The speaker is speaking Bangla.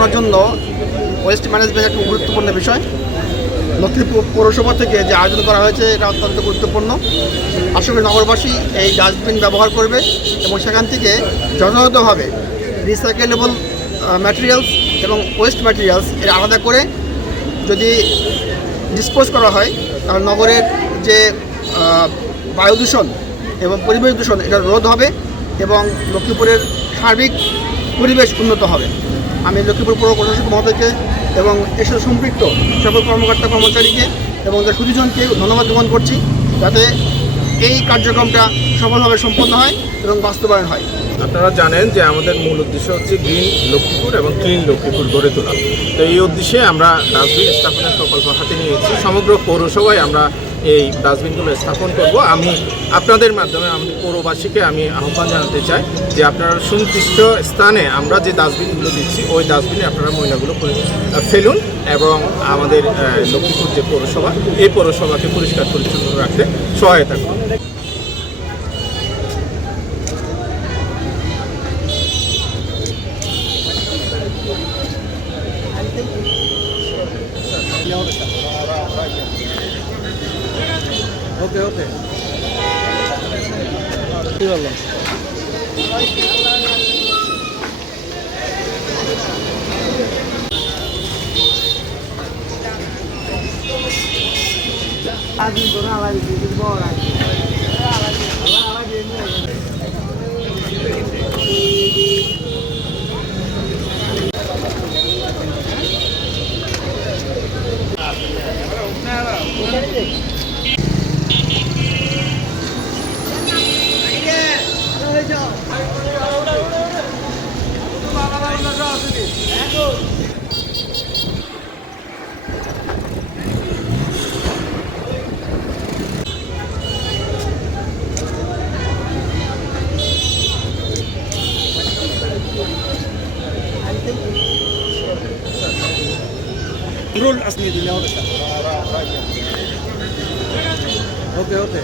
ব্যবস্থাপনার জন্য ওয়েস্ট ম্যানেজমেন্ট একটা গুরুত্বপূর্ণ বিষয়। লক্ষ্মীপুর পৌরসভা থেকে যে আয়োজন করা হয়েছে এটা অত্যন্ত গুরুত্বপূর্ণ। আশা করি নগরবাসী এই ডাস্টবিন ব্যবহার করবে এবং সেখান থেকে যথাযথভাবে রিসাইকেলেবল ম্যাটেরিয়ালস এবং ওয়েস্ট ম্যাটেরিয়ালস এর আলাদা করে যদি ডিসপোজ করা হয় তাহলে নগরের যে বায়ু দূষণ এবং পরিবেশ দূষণ এটা রোধ হবে এবং লক্ষ্মীপুরের সার্বিক পরিবেশ উন্নত হবে। আমি লক্ষ্মীপুর পৌর প্রশাসক মহোদয়কে এবং এর সাথে সম্পৃক্ত সকল কর্মকর্তা কর্মচারীকে এবং তার সুধীজনকে ধন্যবাদ জ্ঞাপন করছি যাতে এই কার্যক্রমটা সফলভাবে সম্পন্ন হয় এবং বাস্তবায়ন হয়। আপনারা জানেন যে আমাদের মূল উদ্দেশ্য হচ্ছে গ্রিন লক্ষ্মীপুর এবং ক্লিন লক্ষ্মীপুর গড়ে তোলা। তো এই উদ্দেশ্যে আমরা ডাস্টবিন স্থাপনের প্রকল্প হাতে নিয়েছি। সমগ্র পৌরসভায় আমরা এই ডাস্টবিনগুলো স্থাপন করব। আমি আপনাদের মাধ্যমে আমাদের পৌরবাসীকে আমি আহ্বান জানাতে চাই যে আপনারা সুনির্দিষ্ট স্থানে আমরা যে ডাস্টবিনগুলো দিচ্ছি ওই ডাস্টবিনে আপনারা ময়লাগুলো ফেলুন এবং আমাদের লক্ষ্মীপুর যে পৌরসভা এই পৌরসভাকে পরিষ্কার পরিচ্ছন্ন রাখতে সহায়তা করুন। ওকে ওকে কি বললাম আদি দোনা লাগি দিদি বড় আছে রোল আসনি দিলে হবে ওকে ওকে